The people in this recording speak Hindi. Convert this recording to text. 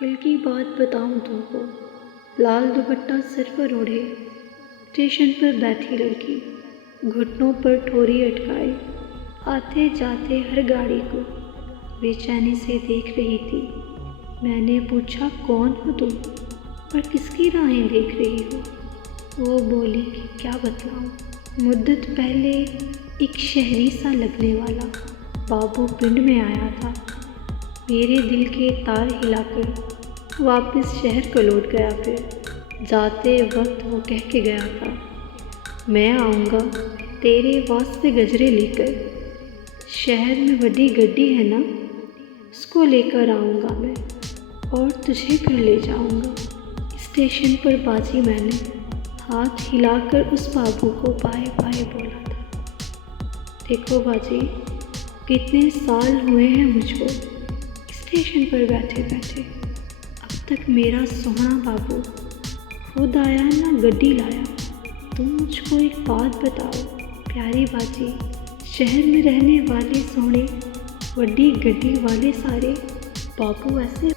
कल की बात बताऊं तुमको। लाल दुपट्टा सिर पर ओढ़े स्टेशन पर बैठी लड़की, घुटनों पर ठोरी अटकाए आते जाते हर गाड़ी को बेचैनी से देख रही थी। मैंने पूछा, कौन हो तुम और किसकी राहें देख रही हो? वो बोली कि क्या बतलाऊं, मुद्दत पहले एक शहरी सा लगने वाला बाबू पिंड में आया था। मेरे दिल के तार हिलाकर वापस शहर को लौट गया। फिर जाते वक्त वो कह के गया था, मैं आऊँगा तेरे वास्ते गजरे लेकर। शहर में बड़ी गड्डी है ना, उसको लेकर आऊँगा मैं और तुझे फिर ले जाऊँगा। स्टेशन पर बाजी मैंने हाथ हिलाकर उस बाबू को बाय बाय बोला था। देखो बाजी, कितने साल हुए हैं मुझको स्टेशन पर बैठे बैठे, अब तक मेरा सोहना बाबू खुद आया ना गड्डी लाया। तुम मुझको एक बात बताओ प्यारी बाजी, शहर में रहने वाले सोहने वड्डी गड्डी वाले सारे बाबू ऐसे